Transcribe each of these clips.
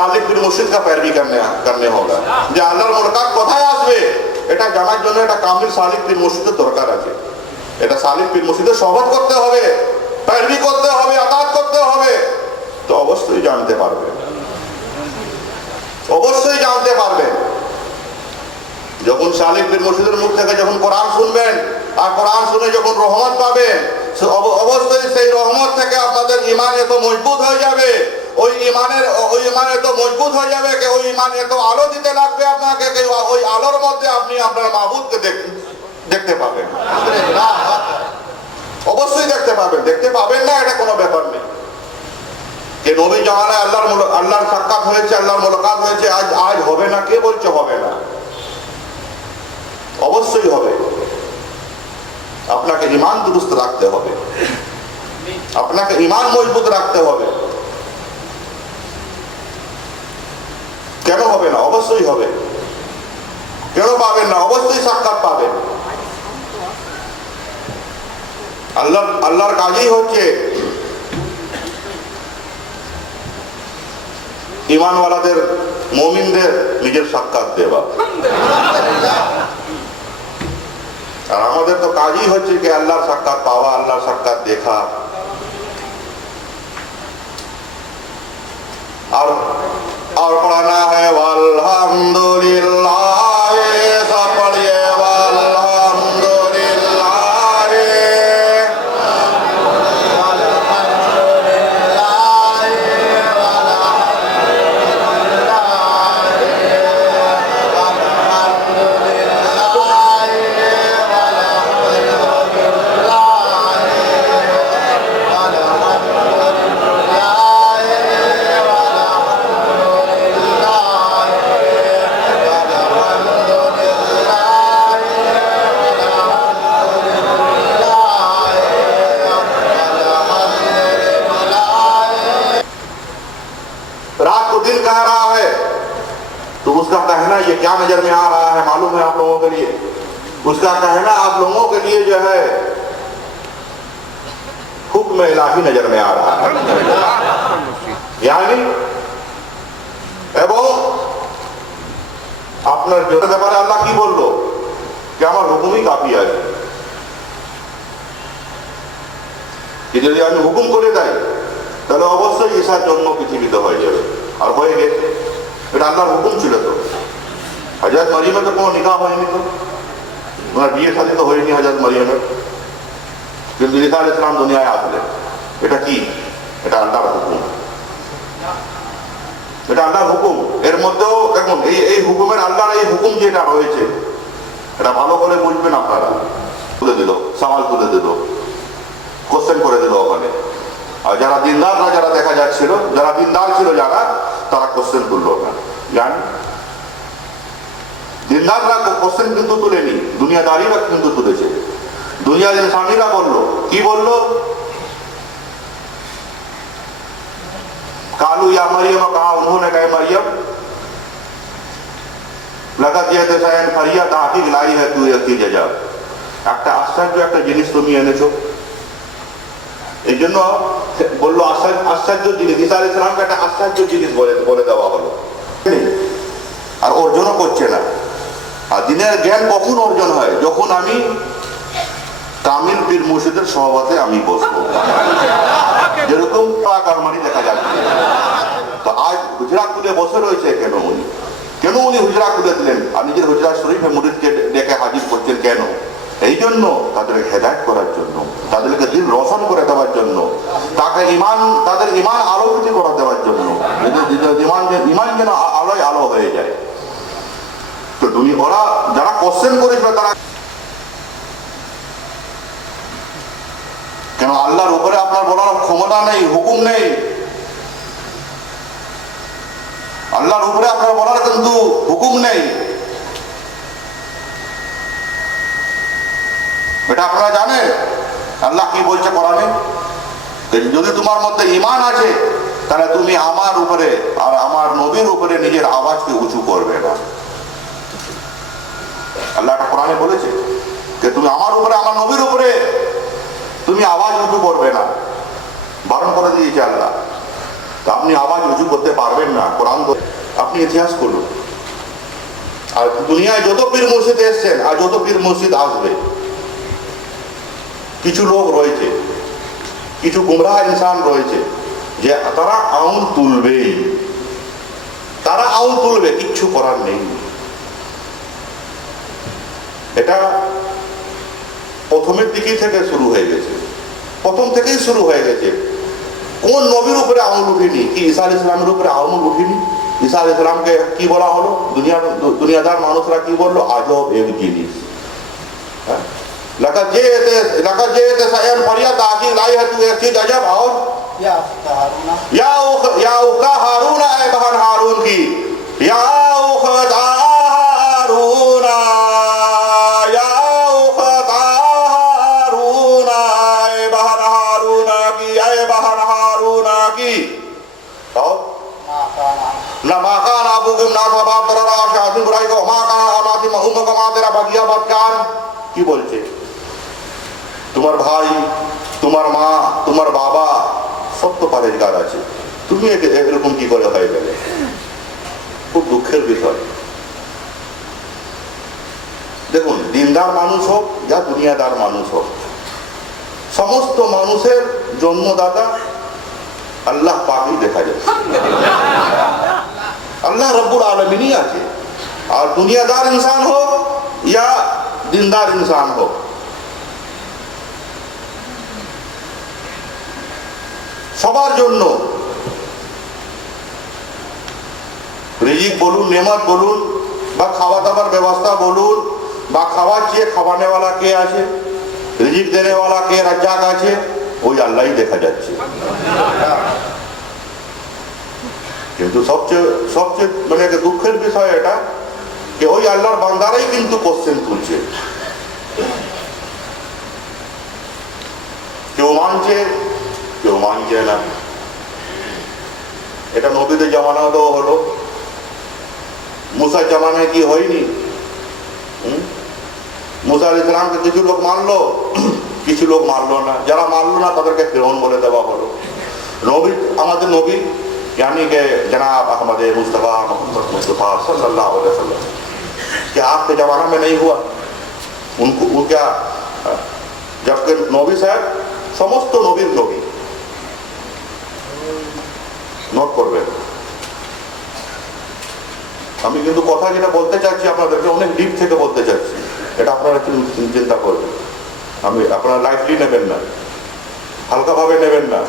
सालिक बिन मुर्शिद का पैरवी करने होगा। যে আল্লাহর মুলাকাত কোথায় আসবে এটা জানার জন্য এটা কামিল সালিক বিন মুর্শিদের দরকার আছে। এটা সালিক বিন মুর্শিদের সহবত করতে হবে, पैरवी করতে হবে, আতাত করতে হবে, তো অবশ্যই জানতে পারবে, অবশ্যই জানতে পারবে। যখন সালিক বিন মুর্শিদের মুখ থেকে যখন কোরআন শুনবেন আর কোরআন শুনে যখন রহমত পাবেন, অবশ্যই সেই রহমত থেকে আপনাদের ঈমান এত মজবুত হয়ে যাবে, ওই ঈমান এত মজবুত হয়ে যাবে যে ওই ঈমান এত আলো দিতে লাগবে আপনাকে, ওই আলোর মধ্যে আপনি আপনার মাবুদকে দেখতে পাবেন। অবশ্যই দেখতে পাবেন, দেখতে পাবেন না এটা কোনো ব্যাপার নেই। যে নবী জামানায় আল্লাহর সাক্ষাৎ হয়েছে, আল্লাহর মুলাকাত হয়েছে, আজ হবে না, কে বলছে হবে না? অবশ্যই হবে। আপনাকে ঈমান দুরুস্ত রাখতে হবে, আপনাকে ঈমান মজবুত রাখতে হবে। কেন হবে না? অবশ্যই হবে। কেন পাবেন না? অবশ্যই সাক্ষাৎ পাবেন। আল্লাহর কাজই হচ্ছে ঈমানওয়ালাদের, মুমিনদের নিজের সাক্ষাৎ দেওয়া। আর আমাদের তো কাজই হচ্ছে কি আল্লাহর সাক্ষাৎ পাওয়া, আল্লাহর সাক্ষাৎ দেখা। और पढ़ना है वल्हम्दुलिल्लाह, सब पढ़िए उसका कहना ये क्या नजर में आ रहा है मालूम है आप लोगों के लिए? उसका कहना आप लोगों के लिए जो है हुक्म इलाही नजर में आ रहा है। यानी এবং আপনার যে ব্যাপারে আল্লাহ কি বললো যে আমার হুকুমই কাফি আছে, যদি আমি হুকুম করে দেয় তাহলে অবশ্যই ঈসার জন্ম পৃথিবীতে হয়ে যাবে। আর হয়ে গেছে, এটা আল্লাহর হুকুম ছিল। তো হযরত মরিয়মের তো কোনো নিকাহ হয়নি, তো ওনার বিয়ে শাদী তো হয়নি হযরত মরিয়মের, কিন্তু ঈসা আলাইহিস সালাম দুনিয়ায় আসলেন। এটা কি? এটা আল্লাহর হুকুম, এটা আল্লাহর হুকুম। এর মধ্যেও দেখুন এই হুকুমের, আল্লাহর এই হুকুম যেটা রয়েছে এটা ভালো করে বুঝবেন আপনারা। তুলে দিল, সওয়াল তুলে দিল, কোশ্চেন করে দিল ওখানে। আর যারা দিনদাররা, যারা দেখা যাচ্ছিল, যারা দিনদার ছিল যারা, তারা কোশ্চেন তুললো না। জানি দিনদাররা কোশ্চেন কিন্তু তুলেনি, দুনিয়াদারিরা কিন্তু তুলেছে। দুনিয়ার ইনসানিরা বললো, কি বললো? कालू या मरियम, कहा उन्होंने, कहे मरियम लगा दिया देशायन फरिया ताकी लाई है तू একটি জজা। একটা আশ্চর্য একটা জিনিস তুমি এনেছো, এই জন্য বললো আশ্চর্য জিনিস। ঈসা আলাইহিস সালামকে একটা আশ্চর্য জিনিস বলে দেওয়া হলো, আর অর্জনও করছে না। আর দিনের জ্ঞান কখন অর্জন হয়? যখন আমি কামিল পীর মুর্শিদের সহবতে আমি বসবো, যেরকম কারমানি দেখা যাচ্ছে। তো আজ হুজরা খুলে বসে রয়েছে কেন উনি? কেন উনি হুজরা খুলে দিলেন আর নিজের হুজরা শরীফে মুরিদকে ডেকে হাজির করছেন কেন? এই জন্য তাদেরকে হেদায়েত করার জন্য, তাদেরকে দিল রোশন করে দেওয়ার জন্য, তাদের ঈমান আলোকিত করে দেওয়ার জন্য, ঈমান যেন আলোয় আলো হয়ে যায়। তো ওরা যারা কোশ্চেন করেছিল তারা কেন আল্লাহর উপরে আপনার বলার ক্ষমতা নেই, হুকুম নেই। আল্লাহর উপরে আপনার বলার কিন্তু হুকুম নেই, এটা আপনারা জানেন। আল্লাহ কি বলছে কোরআনে? যদি তোমার মধ্যে ঈমান আছে তাহলে তুমি আমার উপরে আর আমার নবীর উপরে নিজের আওয়াজকে উঁচু করবে না। আল্লাহ কোরআনে বলেছে যে তুমি আমার উপরে, আমার নবীর উপরে তুমি আওয়াজ উঁচু করবে না, বারণ করে দিয়েছে আল্লাহ। তা আপনি আওয়াজ উঁচু করতে পারবেন না কোরআন ধরে। আপনি ইতিহাস করুন। আর দুনিয়ায় যত পীর মসজিদ এসছেন আর যত পীর মসজিদ আসবে, কিছু লোক রয়েছে, কিছু গুমরাহ ইনসান রয়েছে যে তারা আউল তুলবেই, তারা আউল তুলবে, কিচ্ছু করার নেই। এটা প্রথমের দিকেই থেকে শুরু হয়ে গেছে, প্রথম থেকেই শুরু হয়ে গেছে। কোন নবীর উপরে আউল উঠেনি? কি ঈসা আলাইহিস সালামের উপরে আউল উঠেনি? ঈসা আলাইহিস সালামকে কি বলা হলো? দুনিয়াদার মানুষরা কি বললো? আজব এক জিনিস। लकद जेते सयन फरिया ताकि लाई है तू एक चीज अजब। और या उखता हारून है बहन हारून की, या उखता हारून, या उखता हारून है बहन हारून की, है बहन हारून की। और ना माकान आबू के ना था बाप तेरा शादी बुराई को माकान अनाथी महूम का मां तेरा बगिया बदकान की बोलते। তোমার ভাই, তোমার মা, তোমার বাবা সব তো পরেজগার আছে, তুমি এরকম কি করে হয়ে গেলে? খুব দুঃখের বিষয়। দেখুন, দিনদার মানুষ হোক या দুনিয়াদার মানুষ হোক, সমস্ত মানুষের জন্মদাতা আল্লাহ পাকই দেখা যায়। আল্লাহ রব্বুল আলামিনই আছে। আর দুনিয়াদার ইনসান হোক या দিনদার ইনসান হোক, সবার জন্য রিজিক বলুন, নেমত বলুন, বা খাওয়া দাবার ব্যবস্থা বলুন, বা খাওয়ার চেয়ে খাওয়ানেওয়ালা কে আছে, রিজিক দেনেওয়ালা কে, রাজ্জাক আছে, ওই আল্লাহই দেখা যাচ্ছে। কিন্তু সবচেয়ে মানে দুঃখের বিষয় এটা যে ওই আল্লাহর বান্দারাই কিন্তু কোশ্চেন তুলছে। কেউ মানছে, কেউ মানছে না। এটা নবীদের জামানাতেও হলো, মুসার জামানায় কি হয়নি? মুসা আলাইহিস সালামকে কিছু লোক মানলো, কিছু লোক মানলো না। যারা মানলো না তাদেরকে ফিরআউন বলে দেওয়া হলো। নবী, আমাদের নবী यानी कि जनाब अहमद मुस्तफा मोहम्मद मुस्तफा सल्लल्लाहु अलैहि वसल्लम, क्या आपके जमाना में नहीं हुआ? उनको वो क्या, जबकि नबी साहब समस्त नबीर नबी, নোট করবেন। আমি কিন্তু কথা যেটা বলতে চাচ্ছি আপনাদেরকে অনেক ডিপ থেকে বলতে চাচ্ছি, এটা আপনারা চিন্তা করবেন। আমি আপনারা লাইটলি নেবেন না, হালকা ভাবে নেবেন না।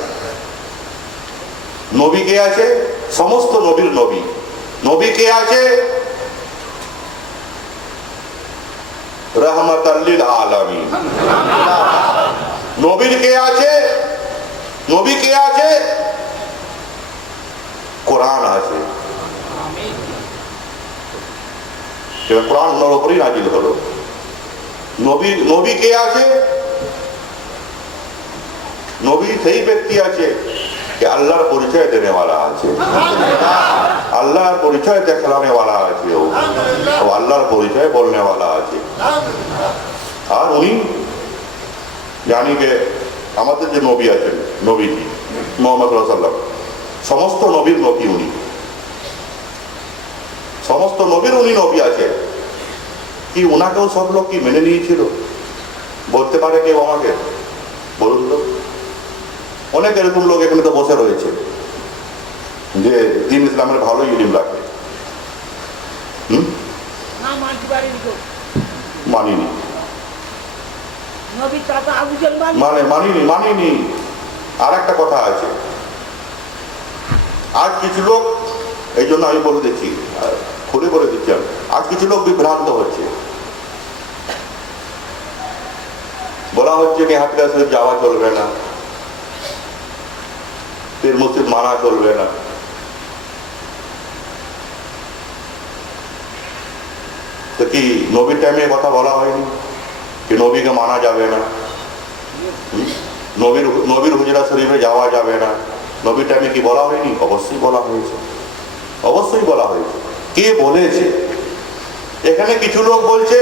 নবী কে আছে? সমস্ত নবীর নবী। নবী কে আছে? রহমাতাল লিল আলামিন। নবীর কে আছে? নবী কে আছে? কোরআন আছে। কোরআন ওনার উপরই নাজিল হলো। নবী কে আছে? নবী সেই ব্যক্তি আছে कि अल्लाह परिचय देने वाला আছে, अल्लाह परिचय दिखाने वाला আছে, और अल्लाह परिचय बोलने वाला আছে। আর উনি জানি যে আমাদের যে নবী আছেন, নবীজি মুহাম্মদ সাল্লাল্লাহু আলাইহি ওয়াসাল্লাম, সমস্ত নবীর নবী উনি, সমস্ত নবীর উনি নবী আছে। কি ওনাকেও সব লোক কি মেনে নিয়েছিল? বলতে পারে কেউ আমাকে? বলুন তো। অনেক এরকম লোক এখানে তো বসে রয়েছে যে দিন ইসলামের ভালোই ইলিম রাখে, মানিনি, মানিনি। আর একটা কথা আছে, আজ কিছু লোক, এই জন্য আমি বলে দিচ্ছি, খুলে বলে দিচ্ছি, আজ কিছু লোক বিভ্রান্ত হচ্ছে। বলা হচ্ছে কি হাটকা শরীফ যাওয়া চলবে না, পীর মসজিদ মানা চলবে না। তো কি নবীর টাইমে কথা বলা হয়নি কি নবীকে মানা যাবে না, নবীর হুজরা শরীফে যাওয়া যাবে না? নবীর টাইমে কি বলা হয়নি? অবশ্যই বলা হয়েছে, অবশ্যই বলা হয়েছে। কে বলেছে? এখানে কিছু লোক বলছে,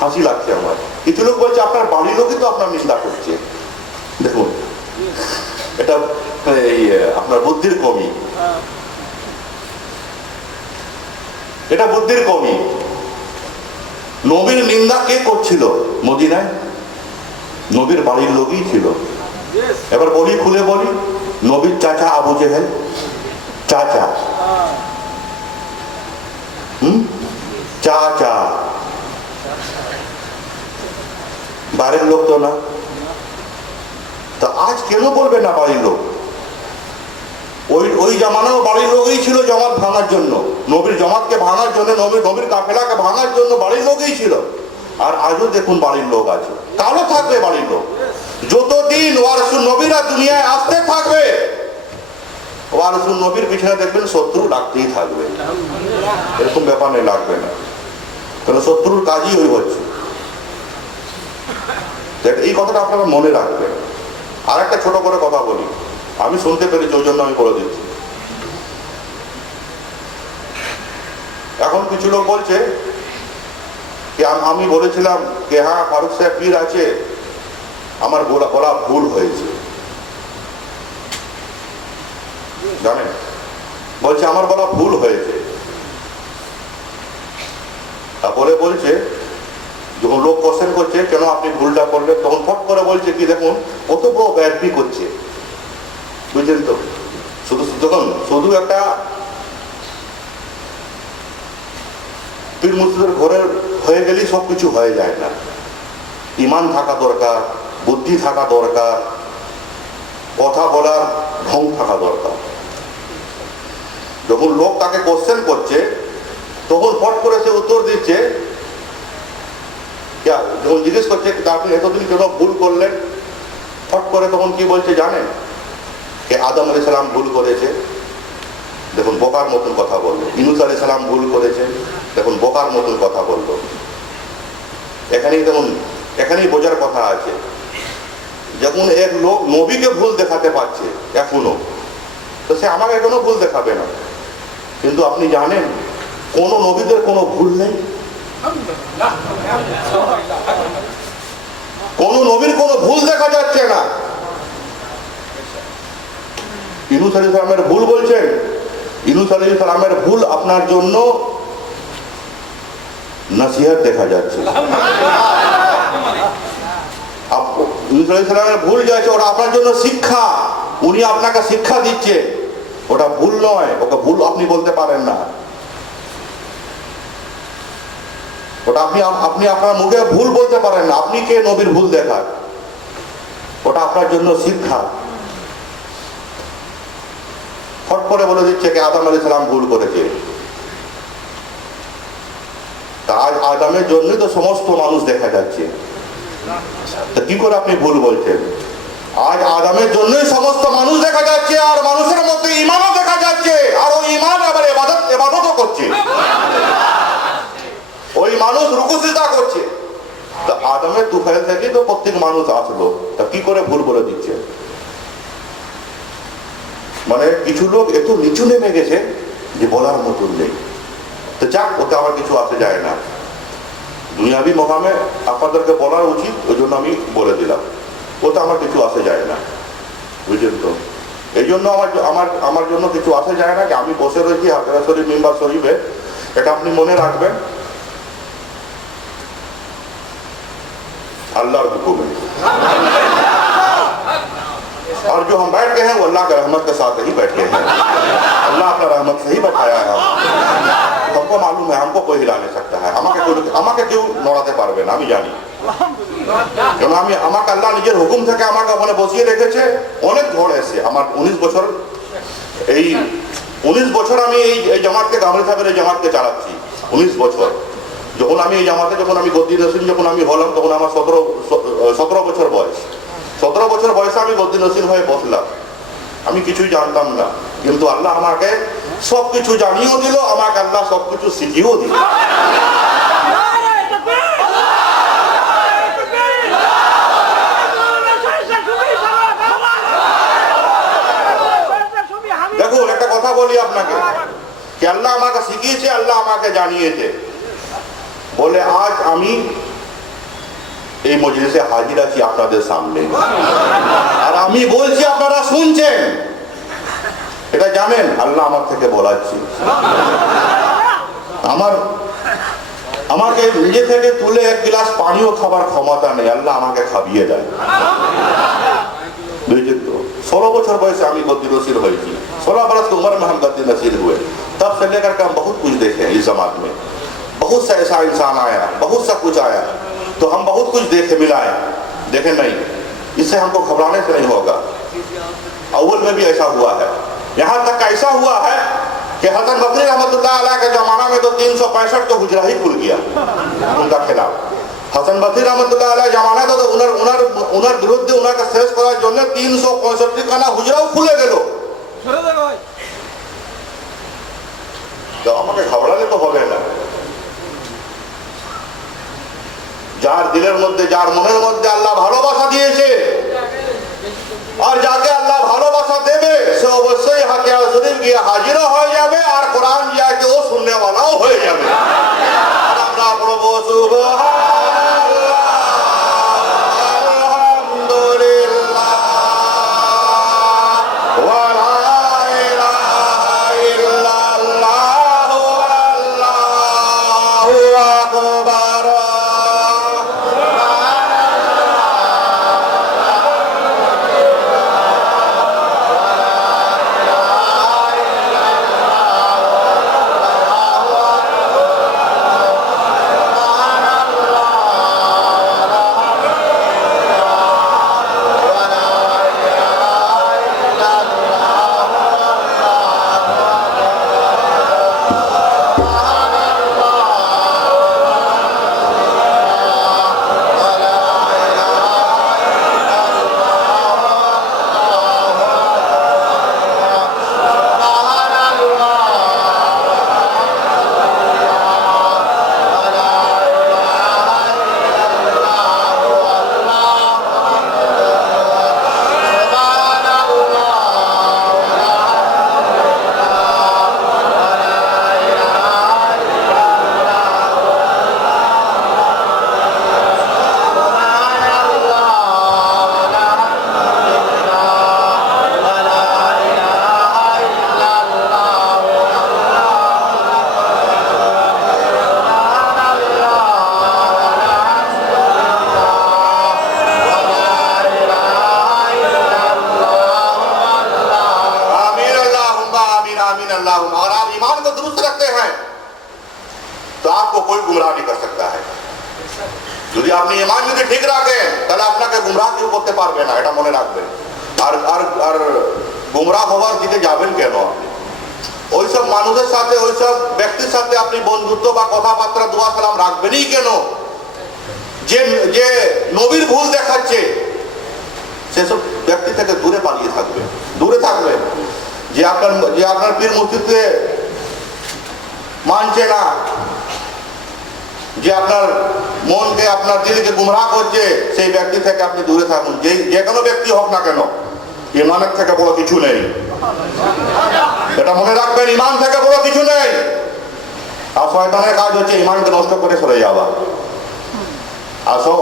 হাসি লাগছে আমার, কিছু লোক বলছে আপনার বাড়ির লোকই তো আপনার নিন্দা করছে। দেখুন, এটা এই আপনার বুদ্ধির কমি, এটা বুদ্ধির কমি। নবীর নিন্দা কে করছিল মদিনায়? নবীর বাড়ির লোকই ছিল। এবার বলি, খুলে বলি, নবীর চাচা আবু জেহেল, চাচা, চাচা, বাড়ির লোক তো না। তা আজ কেন বলবে না বাড়ির লোক? ওই জামানাও বাড়ির লোকই ছিল জামাত ভাঙার জন্য, নবীর জামাতকে ভাঙার জন্য, নবীর কাফেলাকে ভাঙার জন্য বাড়ির লোকই ছিল। আর আজও দেখুন বাড়ির লোক আছে, কালো থাকবে বাড়ির লোক। যতদিন ওয়ারসুল নবীরা দুনিয়ায় আসতে থাকবে, ওয়ারসুল নবীর পিছনে দেখবেন শত্রু লাগতেই থাকবে। এরকম ব্যাপার নেই লাগবে না, কারণ শত্রুর কাজই ওই হচ্ছে। এই কথাটা আপনারা মনে রাখবেন। আর একটা ছোট করে কথা বলি, আমি শুনতে পেরেছি ওই জন্য আমি বলে দিচ্ছি। এখন কিছু লোক বলছে যে আমি বলেছিলাম যে হ্যাঁ ফারুক সাহেব পীর আছে, আমার বলা ভুল হয়েছে, জানেন, বলছে আমার বলা ভুল হয়েছে। বলে বলছে, যখন লোক কোশ্চেন করছে কেন আপনি ভুলটা করলেন, তখন ফট করে বলছে কি দেখুন কত বড় ব্যাধি করছে, বুঝলেন তো? শুধু একটা পীর মুর্শিদের ঘরের হয়ে গেলেই সবকিছু হয়ে যায় না। ইমান থাকা দরকার, বুদ্ধি থাকা দরকার, কথা বলার ঢং থাকা দরকার। যখন লোক তাকে কোশ্চেন করছে তখন ফট করে সে উত্তর দিচ্ছে, যখন জিজ্ঞেস করছে আপনি এতদিন কেন ভুল করলেন, ফট করে তখন কি বলছে জানেন? কে আদম আলাইহিস সালাম ভুল করেছে, দেখুন বোকার মতন কথা বললো। ইউনূস আলাইহিস সালাম ভুল করেছে, দেখুন বোকার মতন কথা বললো। এখানেই বোঝার কথা আছে। যখন এক লোক নবীকে ভুল দেখাতে পারছে এখনো, তো সে আমাকে কোনো ভুল দেখাবে না। কিন্তু আপনি জানেন কোন নবীদের কোনো ভুল নেই, কোন নবীর কোনো ভুল দেখা যাচ্ছে না। ইউনূস আলাইহিস সালামের ভুল বলছেন, ইউনূস আলাইহিস সালামের ভুল আপনার জন্য নসিহত দেখা যাচ্ছে। ইউনূস আলাইহিস সালামের ভুল যাচ্ছে, ওটা আপনার জন্য শিক্ষা, উনি আপনাকে শিক্ষা দিচ্ছে। ওটা ভুল নয়, ওকে ভুল আপনি বলতে পারেন না। ওটা আপনি আপনার মুখে ভুল বলতে পারেন না। আপনি কে নবীর ভুল দেখার? ওটা আপনার জন্য শিক্ষা। ফট করে বলে দিচ্ছে যে আদম আলাইহিস সালাম ভুল করেছে। আজ আদমের জন্যই তো সমস্ত মানুষ দেখা যাচ্ছে, তো কি করে আপনি ভুল বলছেন? আজ আদমের জন্যই সমস্ত মানুষ দেখা যাচ্ছে, আর মানুষের মধ্যে ঈমানও দেখা যাচ্ছে, আর ওই ঈমান আবার ইবাদতও করছে। ওই মানুষ রুকু সিজদা করছে। তো আদমের তুফাইল থেকে তো প্রত্যেক মানুষ আসলো, তা কি করে ভুল বলে দিচ্ছে? মানে কিছু লোক এত নিচু নেমে গেছে যে বলার মতন নেই। তো যাক, ওতে আমার কিছু আসে যায় না। দুনিয়াবি মকামে আপনাদেরকে বলার উচিত, ওই জন্য আমি বলে দিলাম। ওতে আমার কিছু আসে যায় না, বুঝলেন তো? এই জন্য আমার জন্য কিছু আসে যায় না যে আমি বসে রয়েছি হাফেজা শরীফ মিম্বার শরীফে। এটা আপনি মনে রাখবেন, अल्लाह हुक्म है। और जो हम बैठ गए हैं वो अल्लाह के रहमत के साथ ही बैठे हैं। अल्लाह अपना रहमत से ही बैठाया है। हमको मालूम है, हमको कोई हिला नहीं सकता है। আমাকে কেউ নড়াতে পারবে না, আমি জানি। কারণ আমাকে আল্লাহ নিজের হুকুম থেকে আমাকে ওখানে বসিয়ে রেখেছে। অনেক ঝড় এসে আমার 19 বছর আমি এই জামাতকে, গামরি সাহেবের এই জামাতকে চালাচ্ছি 19 বছর। যখন আমি এই জামাতে, যখন আমি গদ্দি নসীন যখন আমি হলাম, তখন আমার 17 বছর বয়স। 17 বছর বয়সে আমি গদ্দি নসীন হয়ে বসলাম। আমি কিছুই জানতাম না, কিন্তু আল্লাহ আমাকে সবকিছু জানিয়েও দিল, আমাকে আল্লাহ সবকিছু শিখিয়েও দিল। দেখুন একটা কথা বলি আপনাকে, যে আল্লাহ আমাকে শিখিয়েছে, আল্লাহ আমাকে জানিয়েছে বলে আজ আমি এই মজলিসে হাজির আছি আপনাদের সামনে। আর আমি বলছি, আপনারা শুনছেন। জানেন আল্লাহ আমার থেকে বলাচ্ছি, আমাকে নিজে থেকে তুলে এক গ্লাস পানিও খাবার ক্ষমতা নেই, আল্লাহ আমাকে খাবিয়ে দেয়। बुझलिए तो 16 बछर बयस আমি गद्दी नसीर হয়েছি। 16 बरस की उम्र में हम गद्दी नसीर हुए। तब से लेकर के हम बहुत कुछ देखे इस समाज में, बहुत सा ऐसा इंसान आया, बहुत सा कुछ आया, तो हम बहुत कुछ देखे मिलाए। देखे नहीं, इससे हमको घबराने से नहीं होगा। अव्वल में भी ऐसा हुआ है, यहाँ तक ऐसा हुआ है कि हसन बसरी रहमतुल्लाह अलैह के जमाना में तो 365 तो हुजरा ही खुल गया उनका खिलाफ। হাসান বসরি রহমতুল্লাহ আলাইহি জামানা তো উনার বিরুদ্ধে উনাকে শেষ করার জন্য 365 খানা হুজরাও খুলে গেল। তো আমাকে ঘবরালে তো হবে না। যার দিলের মধ্যে, যার মনের মধ্যে আল্লাহ ভালোবাসা দিয়েছে, আর যাকে আল্লাহ ভালোবাসা দেবে সে অবশ্যই হাতে শরীফ গিয়ে হাজিরও হয়ে যাবে, আর কোরআন যাকে ও শুননে वालाও হয়ে যাবে। আর আমরা বলবো সুবহান और आप ईमान को दुरुस्त रखते हैं तो आपको कोई गुमराह नहीं कर सकता है। যদি আপনি ঈমান যদি ঠিক রাখেন তাহলে আপনাকে গুমরাহ কেউ করতে পারবে না, এটা মনে রাখবেন। আর আর আর গুমরাহ হওয়ার দিকে যাবেন কেন? ওইসব মানুষের সাথে, ওইসব ব্যক্তির সাথে আপনি বন্ধুত্ব বা কথাবার্তা দোয়া সালাম রাখবেনই কেন যে যে নবীর ভুল দেখাচ্ছে? সেসব ব্যক্তি থেকে দূরে পালিয়ে থাকবে, দূরে থাকবে। যে আপনার পীর মুর্শিদকে মানছে না, যে আপনার মনকে, আপনার দিলকে গুমরাহ করছে, সেই ব্যক্তি থেকে আপনি দূরে থাকুন। যে কোনো ব্যক্তি হোক না কেন, ঈমানের থেকে বড় কিছু নেই, এটা মনে রাখবেন। ঈমান থেকে বড় কিছু নেই। আর শয়তানের কাজ হচ্ছে ঈমানকে নষ্ট করে সরে যাওয়া। আসো,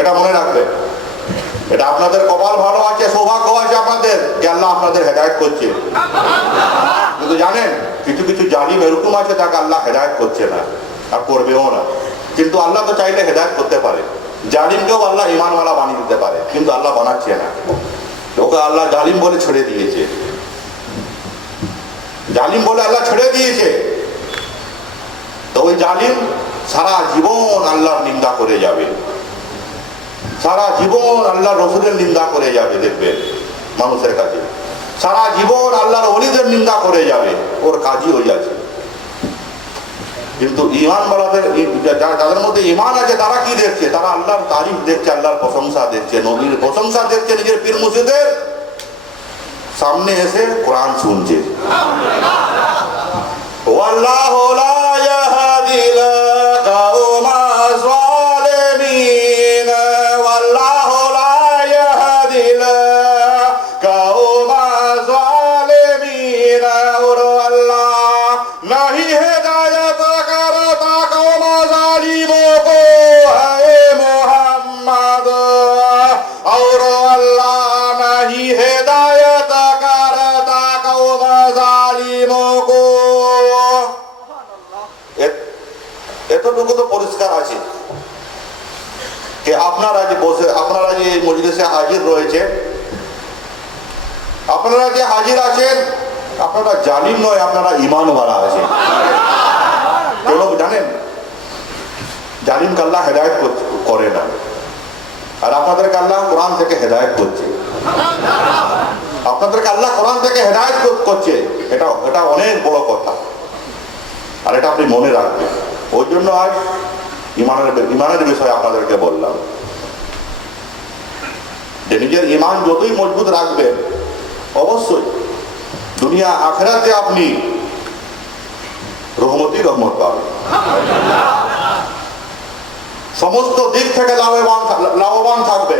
এটা মনে রাখবেন। এটা আপনাদের কপাল ভালো আছে, সৌভাগ্য আছে আপনাদের যে আল্লাহ আপনাদের হেদায়েত করছে। কিন্তু জানেন কিছু কিছু জালিম এরকম আছে তাকে আল্লাহ হেদায়েত করছে না, আর করবেও না। কিন্তু আল্লাহ তো চাইলে হেদায়েত করতে পারে। জালিমকেও আল্লাহ ঈমানওয়ালা বানিয়ে দিতে পারে, কিন্তু আল্লাহ বানাচ্ছে না। ওকে আল্লাহ জালিম বলে ছেড়ে দিয়েছে, জালিম বলে আল্লাহ ছেড়ে দিয়েছে। তো ওই জালিম সারা জীবন আল্লাহর নিন্দা করে যাবে, সারা জীবন আল্লাহ রসুলের নিন্দা করে যাবে। দেখবে মানুষের কাছে সারা জীবন আল্লাহর ওলিদের নিন্দা করে যাবে, ওর কাজই হয়ে যাচ্ছে। কিন্তু ঈমান ওয়ালাদের, যাদের মধ্যে ঈমান আছে, তারা কি দেখছে? তারা আল্লাহর তারিফ দেখছে, আল্লাহর প্রশংসা দেখছে, নবীর প্রশংসা দেখছে। নিজের পীর মুর্শিদের সামনে এসে কোরআন শুনছে। ওয়াল্লাহু লা ইয়াহদিল কওমা যালিমিন, ওয়াল্লাহু লা ইয়াহদিল কওমা যালিমিন। और अल्लाह नहीं हिदायत करता कौम जालिमों को, है मोहम्मद। और अल्लाह नहीं हिदायत करता এতটুকু তো পরিষ্কার আছে যে আপনারা যে মজলিসে হাজির রয়েছে, আপনারা যে হাজির আছেন, আপনারা জালিম নয়, আপনারা ঈমানওয়ালা আছেন। কেন জানেন? জালিমকে আল্লাহ হেদায়েত করে না, আর আপনাদেরকে আল্লাহ কোরআন থেকে হেদায়েত করছে। আপনাদেরকে আল্লাহ কোরআন থেকে হেদায়েত করছে, এটা অনেক বড় কথা, আর এটা আপনি মনে রাখবেন। ওই জন্য আজ ইমানের বিষয়ে আপনাদেরকে বললাম যে নিজের ইমান যতই মজবুত রাখবেন, অবশ্যই দুনিয়া আখিরাতে আপনি রহমত পাবেন। সমস্ত দিক থেকে লাভবান থাকবে,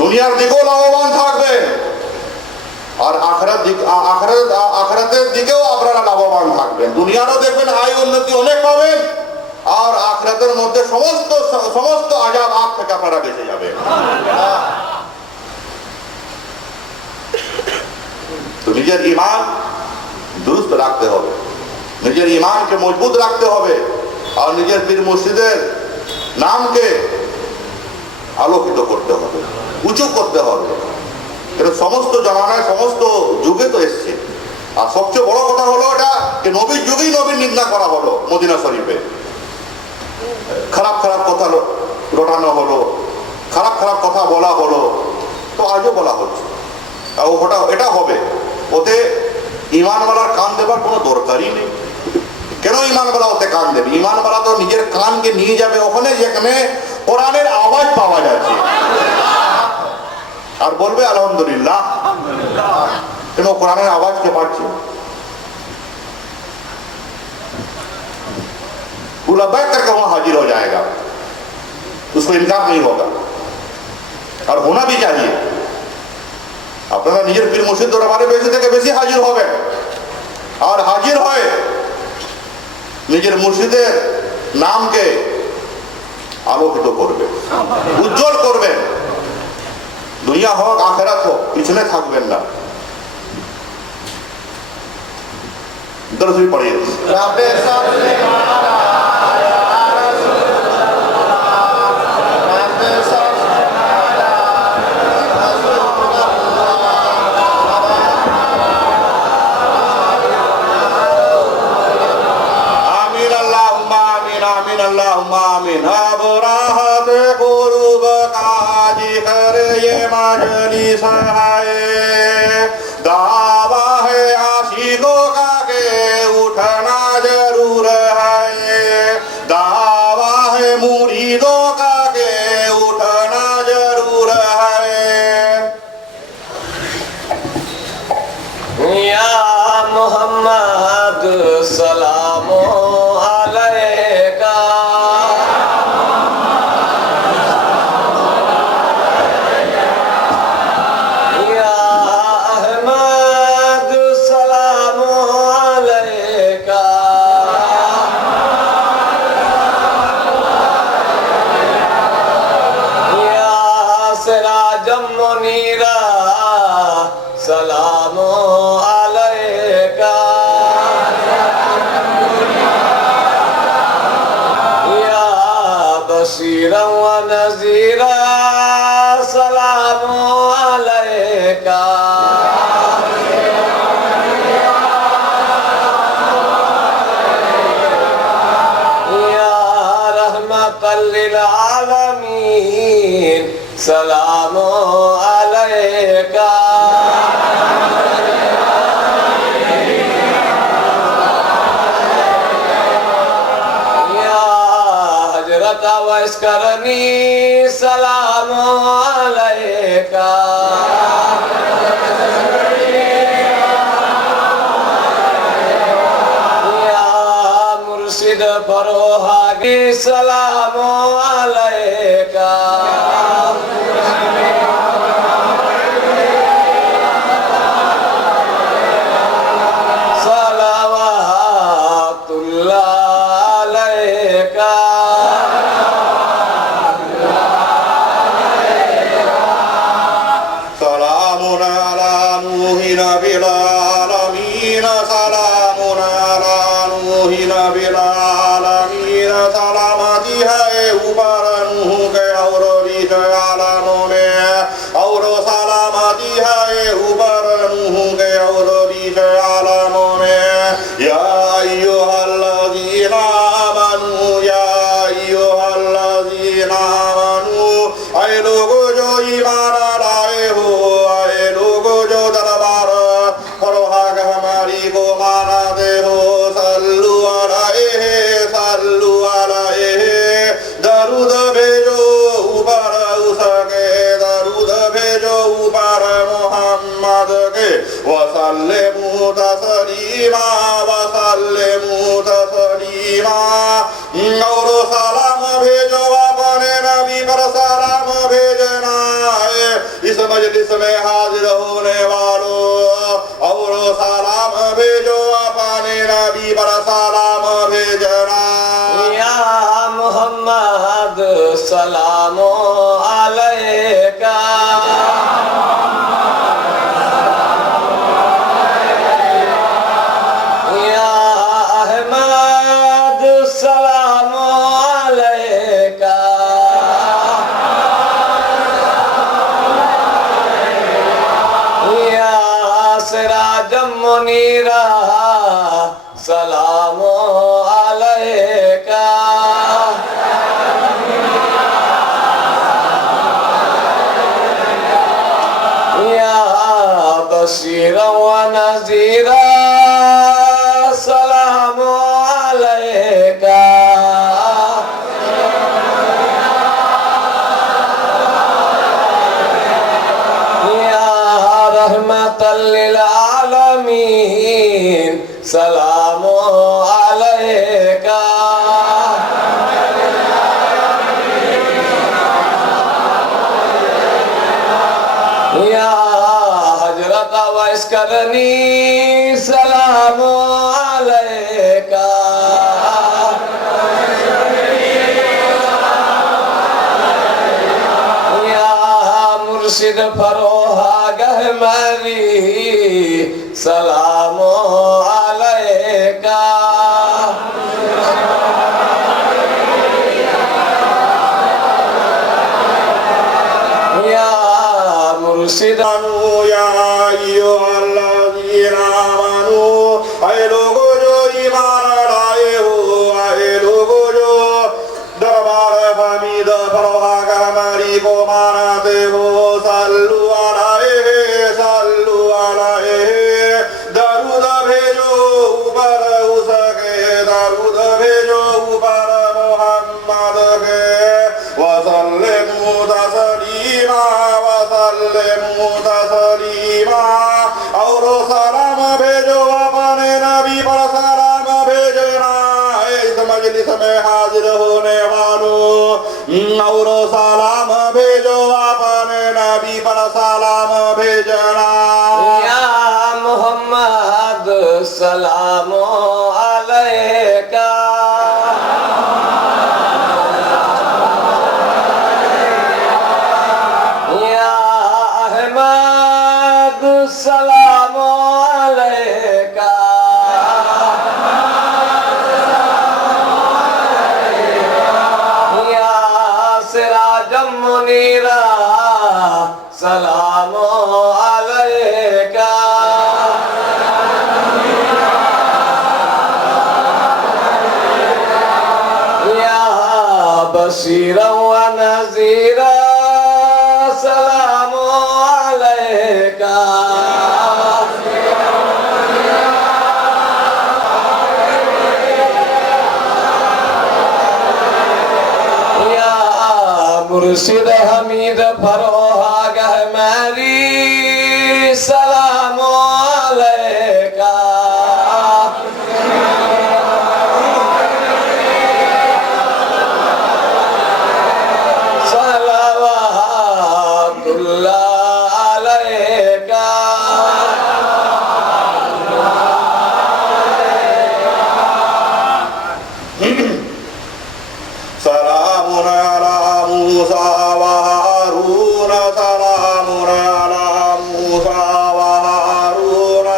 দুনিয়ার দিকেও লাভবান থাকবে, আর আখিরাতের দিকেও আপনারা লাভবান থাকবেন। দুনিয়ারও দেখবেন আয় উন্নতি অনেক পাবেন, আর আখিরাতের মধ্যে সমস্ত আযাব আগ থেকে আপনারা বেঁচে যাবেন। তো নিজের ঈমান দুরুস্ত রাখতে হবে, নিজের ঈমানকে মজবুত রাখতে হবে, আর নিজের পীর মুর্শিদের নামকে আলোকিত করতে হবে, উঁচু করতে হবে। এটা সমস্ত জামানায় সমস্ত যুগে তো এসছে। আর সবচেয়ে বড় কথা হলো এটা যে নবীর যুগেই নবীর নিন্দা করা হলো। মদিনা শরীফে খারাপ কথা রটানো হলো, খারাপ কথা বলা হলো, তো আজও বলা হচ্ছে। এটা হবে, ওতে ঈমানওয়ালার কান দেবার কোনো দরকারই নেই। কেন ঈমানওয়ালা ওতে কান দেবে? ঈমানওয়ালা তো নিজের কানকে নিয়ে যাবে ওখানে যেখানে কোরআনের আওয়াজ পাওয়া যাচ্ছে, আর বলবে আলহামদুলিল্লাহ। কেন কোরআনের আওয়াজকে পাচ্ছে? लब्बैक करके वहां हाजिर हो जाएगा, उसको इनकार नहीं होगा, और होना भी चाहिए। আপনারা নিজের পীর মুর্শিদ দরবারে বেশি থেকে বেশি হাজির হবেন, আর হাজির হয়ে নিজের মুর্শিদের নামকে আলোকিত করবে, উজ্জ্বল করবেন। দুনিয়া হোক আখিরাত হোক, পিছনে থাকবেন না। দরজে পড়িয়ে सलाम अलैका या हजरत अवैस करनी सलाम अलैका या मुर्शिद फरोहागी सलाम अलैका बिल आलमीन मोहम्मद के वसल्लिमु तस्लीमा वसल्लिमु तस्लीमा और सलाम भेजो अपने नबी पर सलाम भेजना है इस मजलिस में हाजिर होने वालों और सलाम भेजो अपने नबी पर सलाम भेजना या मोहम्मद सलामो अलैका या अहमद सलामो अलैका या सिराजम मुनीरा सलामो अलैका या बशीरा व नज़ीरा सलामो अलैका या रहमतल लिल आलमीन सलामो अलैका या हजरत अवैस करनी सलामो अलैका या मुर्शिद फरोहा गहमरी सलामो अलैका या मुर्शिद या अय्युहल्लज़ीना आमनू ऐ लोगों जो ईमान लाए हो ऐ लोगों जो दरबार हमीद फरोहा गहमरी को मानते हो सल्लु अलैहि दरूद भेजो ऊपर उसके दरूद भेजो ऊपर मोहम्मद के वसल्लिमु तस्लीमा वसल्लिमु तस्लीमा और सलाम भेजो अपने नबी पर सलाम भेजना है इस मजलिस में हाजिर होने वालों और सलाम भेजो अपने नबी पर सलाम भेजना या मोहम्मद सलामो अलैका या अहमद सलामो अलैका या सिराजम मुनीरा सलामो अलैका या बशीरा व नज़ीरा सलामो अलैका या मुर्शिद हमीद फरोहा गहमरी सलामो अलैका सलावतुल्लाह अलैका सलामुन अला मूसा व हारून सलामुन अला मूसा व हारून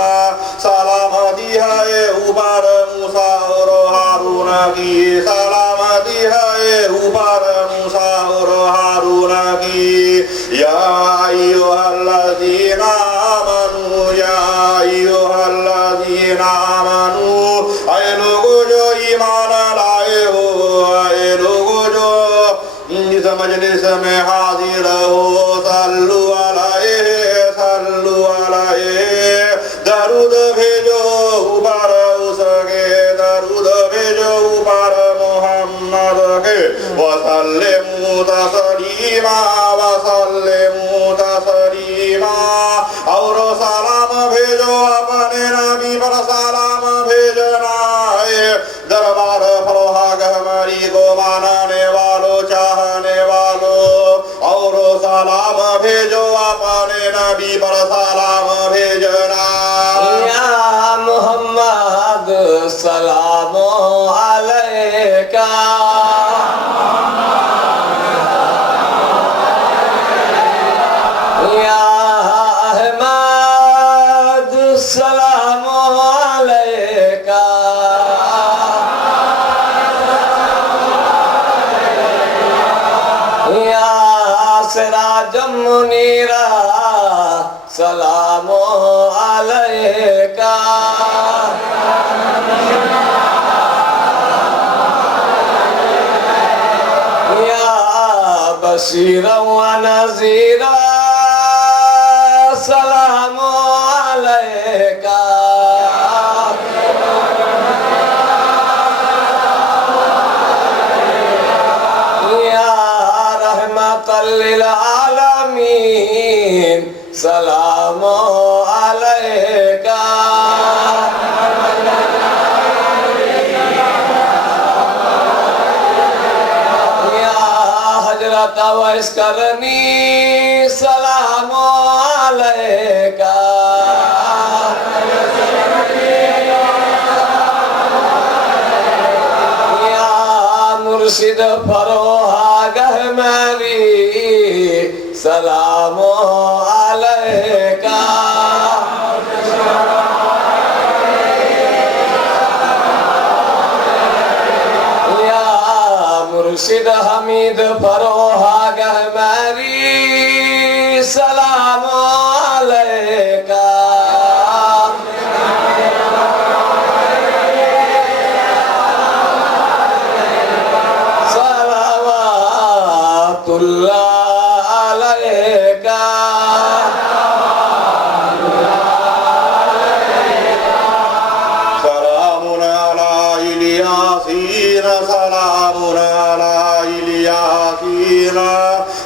सलामती है ऊपर मूसा और हारून की सलामती है ऊपर मूसा और हारून की या अय्युहल्लज़ीना आमनू या अय्युहल्लज़ीना आमनू ऐ लोगों जो ईमान लाए हो ऐ लोगों जो इस मजलिस में हाजिर हो सल्लु अलैहि दरूद भेजो ऊपर उसके दरूद भेजो ऊपर मोहम्मद के वसल्लिमु तस्लीमा वसल्लिमु तस्लीमा और सलाम भेजो अपने नबी पर सलाम भेजना है दरबार फरोहाग हमारी को मानने वालों चाहने वालों और सलाम भेजो अपने नबी पर सलाम भेजना या मोहम्मद सलाम अलैका या अहमद सलाम अलैका या सिराजम मुनीरा सलाम अलैका या बशीरा व नज़ीरा सलाम अलैका या रहमतल लिल आलमीन सलाम अलैका या हजरत अवैस करनी सलाम अलैका या मुर्शिद फरोहाग मेरी सलाम अलैका या मुर्शिद हमीद फरोहाग मेरी सलाम अलैका सलावतुल्लाह अलैका सलामुन अला इलियासीन सलामुन अला इलियासीन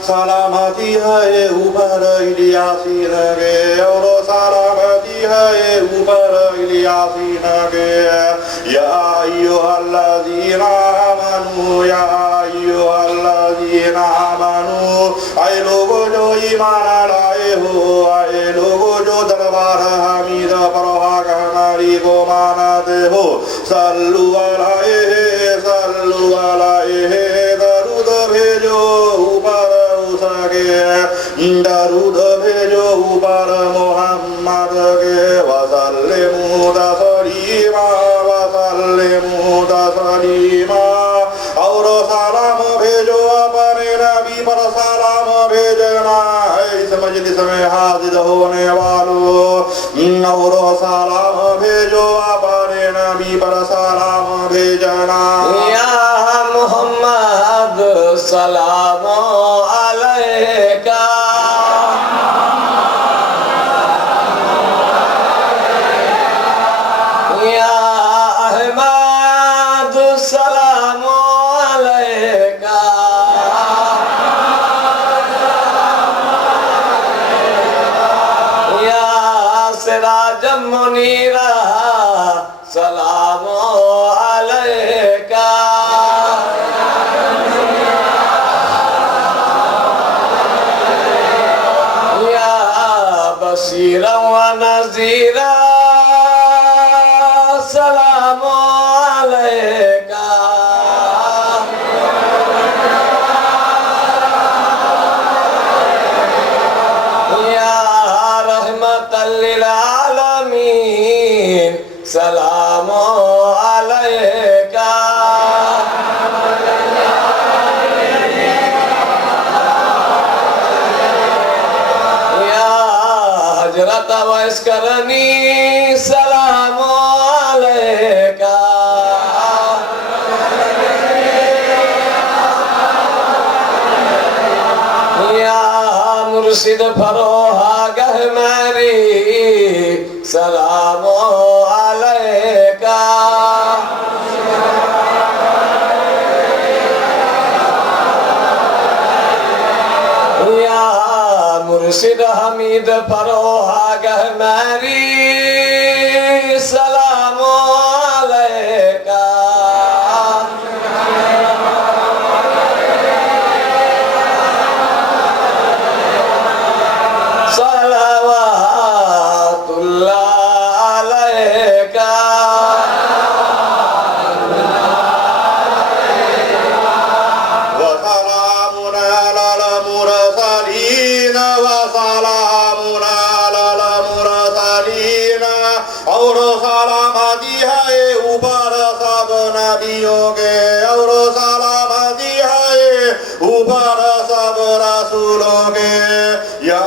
सलामती है ऊपर इलियासीन के और सलामती है ऊपर इलियासीन के या अय्युहल्लज़ीना आमनू या अय्युहल्लज़ीना आमनू आए लोगो जो ईमान लाए हो आए लोगो जो दरबार हमीद फरोहाग हमारी को मानते हो सल्लु अलैहि दरूद भेजो ऊपर उसके दरूद भेजो ऊपर मोहम्मद के वसल्लिमू तस्लीमा और सलाम भेजो अपने नबी पर सलाम भेजना है इस मजलिस में हाजिर होने वालों और सलाम भेजो अपने नबी पर सलाम भेजना या मोहम्मद सलाम अलैका या अहमद सलाम अलैका या सिराजम मुनीरा सलाम अलैका या बशीरा व नज़ीरा सलाम अलैका या रहमतल लिल आलमीन सलाम अलैका या हजरत अवैस करनी सलाम अलैका या मुर्शिद फरोहाग मेरी सलाम अलैका या मुर्शिद हमीद फरोहागह मेरी सलाम अलैका सलावतुल्लाह अलैका وسلام على المرسلين وسلام على المرسلين और सलामती है ऊपर सब नबियों के और सलामती है ऊपर सब रसूलों के या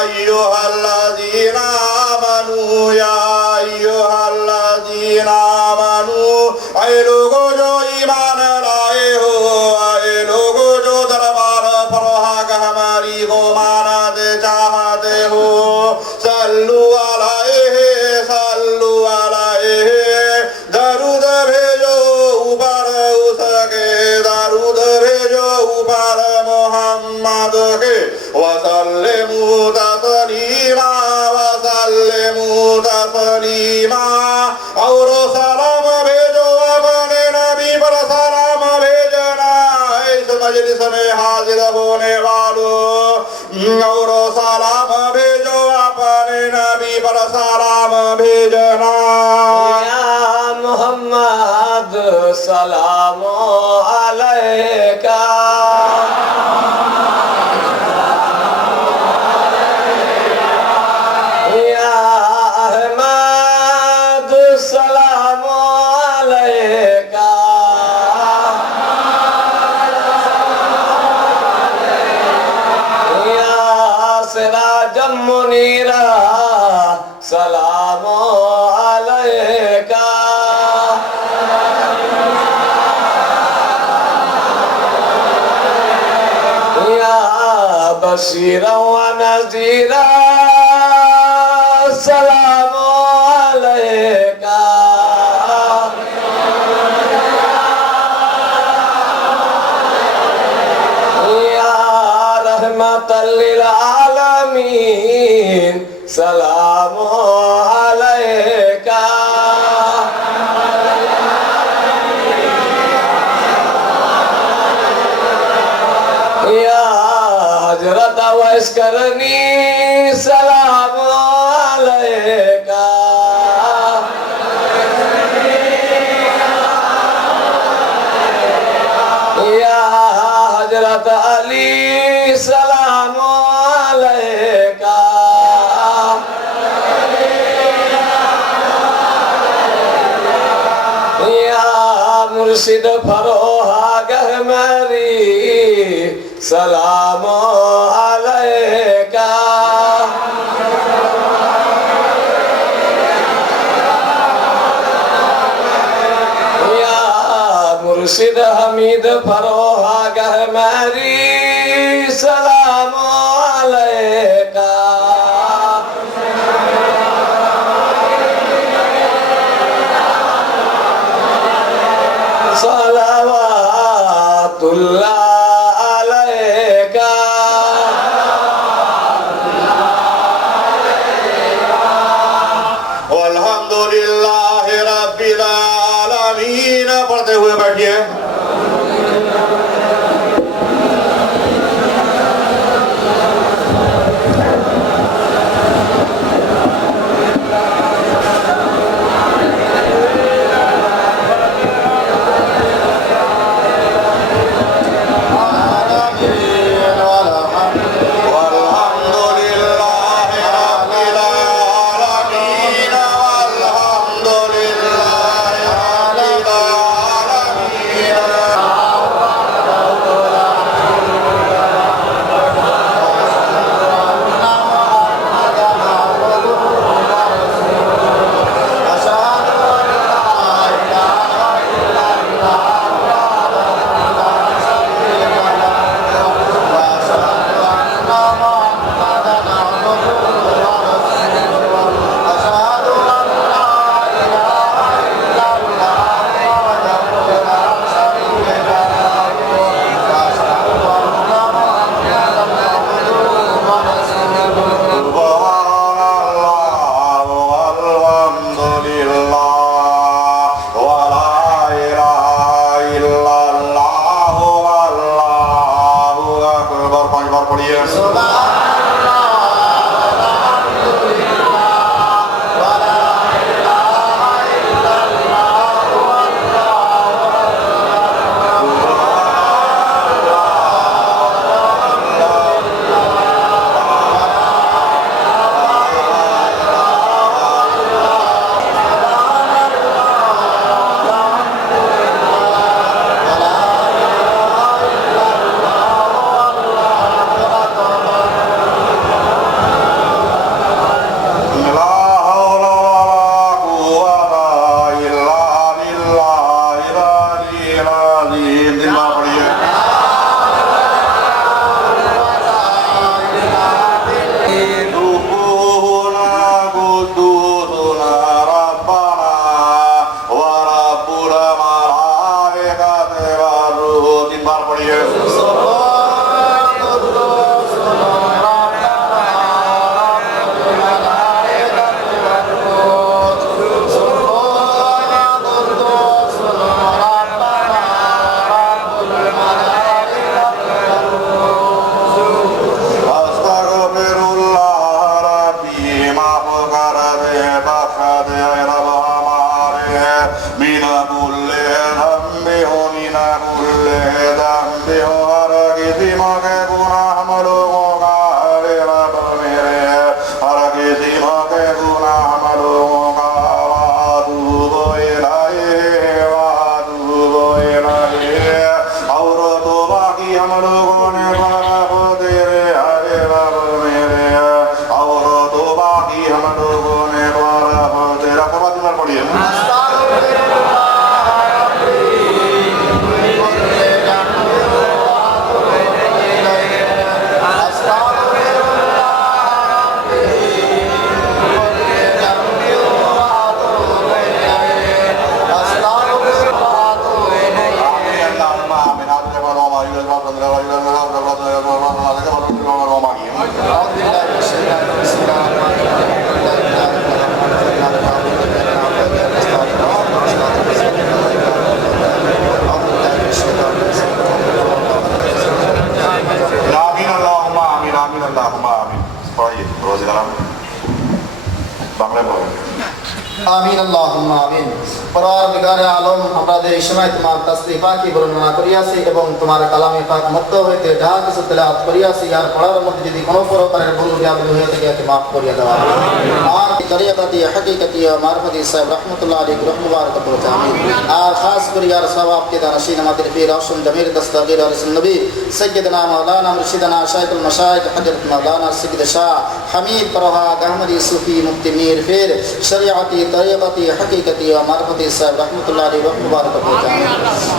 अय्युहल्लज़ीना आमनू या अय्युहल्लज़ीना आमनू ऐ लोगों जो ईमान लाए हो ऐ लोगों जो दरबार फरोहाग हमारी को मानते चाहते हो सल्लु अलैहि दरूद भेजो ऊपर उसके दरूद भेजो ऊपर मोहम्मद के वसल्लिमू तस्लीमा और सलाम भेजो अपने नबी पर सलाम भेजना इस मजलिस में हाजिर होने वालों और सलाम भेजो अपने नबी पर सलाम भेजना या मोहम्मद सलाम अलैका या अहमद सलाम अलैका या सिराजम मुनीरा सलाम अलैका या बशीरा व नज़ीरा सलाम अलैका या रहमतल लिल आलमीन सलाम अलैका या हजरत अवैस करनी सलाम अलैका या हजरत अली सलाम अलैका या मुर्शिद फरोहागह मेरी सलाम अलैका या मुर्शिद हमीद फरोहागह मेरी सलाम अलैका सलावतुल्लाह अलैका अल्हम्दुलिल्लाह रब्बिल आलमीन पढ़ते हुए बैठिए हमदो गोने वाला हो तेरा फरमाती में पढ़िए আমিন আল্লাহুম্মা আমিন পরওয়ারদিগারে আলম আমাদের এই সময় তোমার তাসবিহ পাকি বর্ণনা করিয়াছি এবং তোমার কালামে পাক মধ্য হইতে যা কিছু তেলাওয়াত করিয়াছি আর পড়ার মধ্যে যদি কোনো প্রকারের ভুল ত্রুটি হয়ে থাকে তাকে মাফ করিয়া দাও আর তরিকাতি হাকিকতি ও মারফতি সাহেব রাহমাতুল্লাহ আলাইহি রহমতুল্লাহ করতে আমিন আর খাস করে আর সওয়াব কে দানশীন আমাদের পীর রওশন জমির দস্তগীর আলিস নবী সৈয়দনা মাওলানা মুর্শিদানা শাইখুল মাশায়েখ হযরত মাওলানা সৈয়দ শাহ হামিদ ফরহাদ আহমদি সুফি মুফতি মীর ফির শরিয়াতি তরিকাতি হাকিকতি ও মারফতি সাহেব রাহমাতুল্লাহ আলাইহি রহমতুল্লাহ করতে আমিন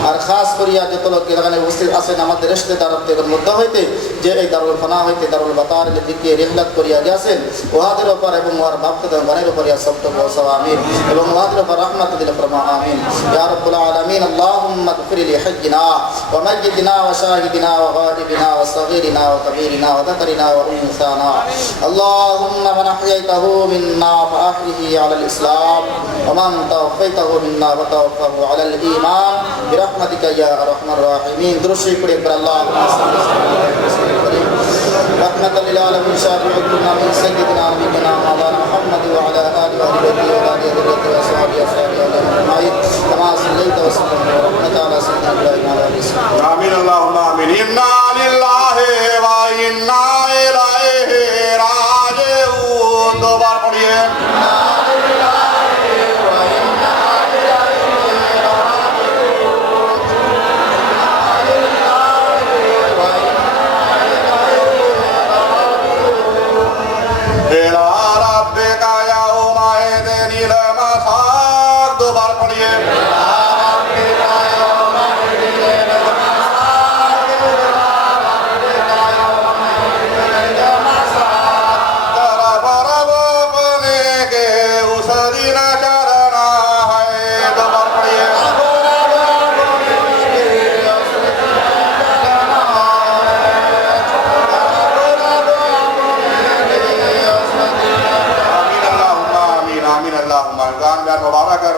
আর খাস করে যত লোক এখানে উপস্থিত আছেন আমাদের রিশতেদারদের মধ্য হইতে যে এই দারুল ফানা হইতে দারুল বাকার দিকে রিহলাত করিয়া গেছেন ওয়াদের উপর এবং ওয়ার বাপদাদার বানের উপর ইয়া সবত ওয়া আমিন এবং ওয়াদের উপর রহমত দিল ফরমা আমিন ইয়া রাব্বুল আলামিন আল্লাহুম্মা গফির লি হাজ্জিনা ওয়া মাজ্জিদিনা ওয়া শাহিদিনা ওয়া গায়িবিনা ওয়া সগীরিনা ওয়া কবীরিনা ওয়া যাকরিনা ওয়া উনসানা আল্লাহুম্মা মান আহয়াইতাহু মিন্না ফাআহইহি আলাল ইসলাম ওয়া মান তাওফাইতাহু মিন্না ফাতাওফাহু আলাল ঈমান বিরহমাতিকা ইয়া আরহামার রাহিমিন দুরূদ পড়ে পর আল্লাহুম্মা সাল্লি আলা সাইয়্যিদিনা رحمة للعالمين شافع كنا من سيدنا نبينا مولانا محمد وعلى آله وصحبه وذريته وأصحابه أجمعين كما صليت وسلمت وباركت على سيدنا إبراهيم وعلى آله وصحبه آمين اللهم آمين إنا لله وإنا إليه راجعون دوبار पढ़िए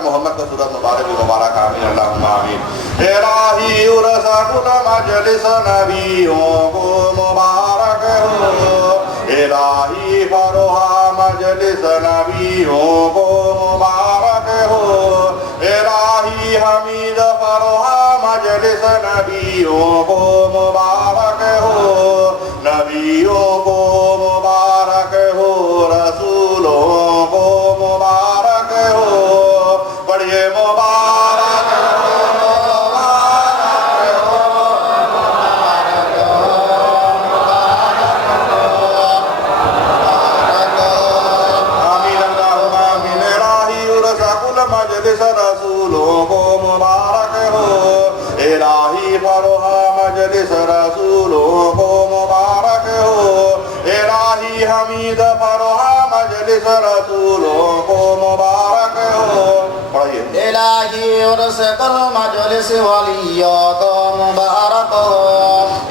मोहम्मद का सूरत मुबारक मुबारक आमीन अल्लाहुम्मा आमीन इलाही उरसाकुल मजलिस नबियों को मुबारक हो इलाही फरोहा मजलिस नबियों को मुबारक हो इलाही हमीद फरोहा मजलिस नबियों को मुबारक हो नबियों को मुबारक हो रसूलों को मुबारक हो बढ़िए मुबारक आमीन अल्लाहुम्मा आमीन इलाही उरसाकुल मजलिस रसूलों को मुबारक हो इलाही फरोहा मजलिस रसूलों को मुबारक हो इलाही हमीद फरोहा मजलिस रसूलों को मुबारक हो इलाही उरसकुल मजलिस वलियों को मुबारक हो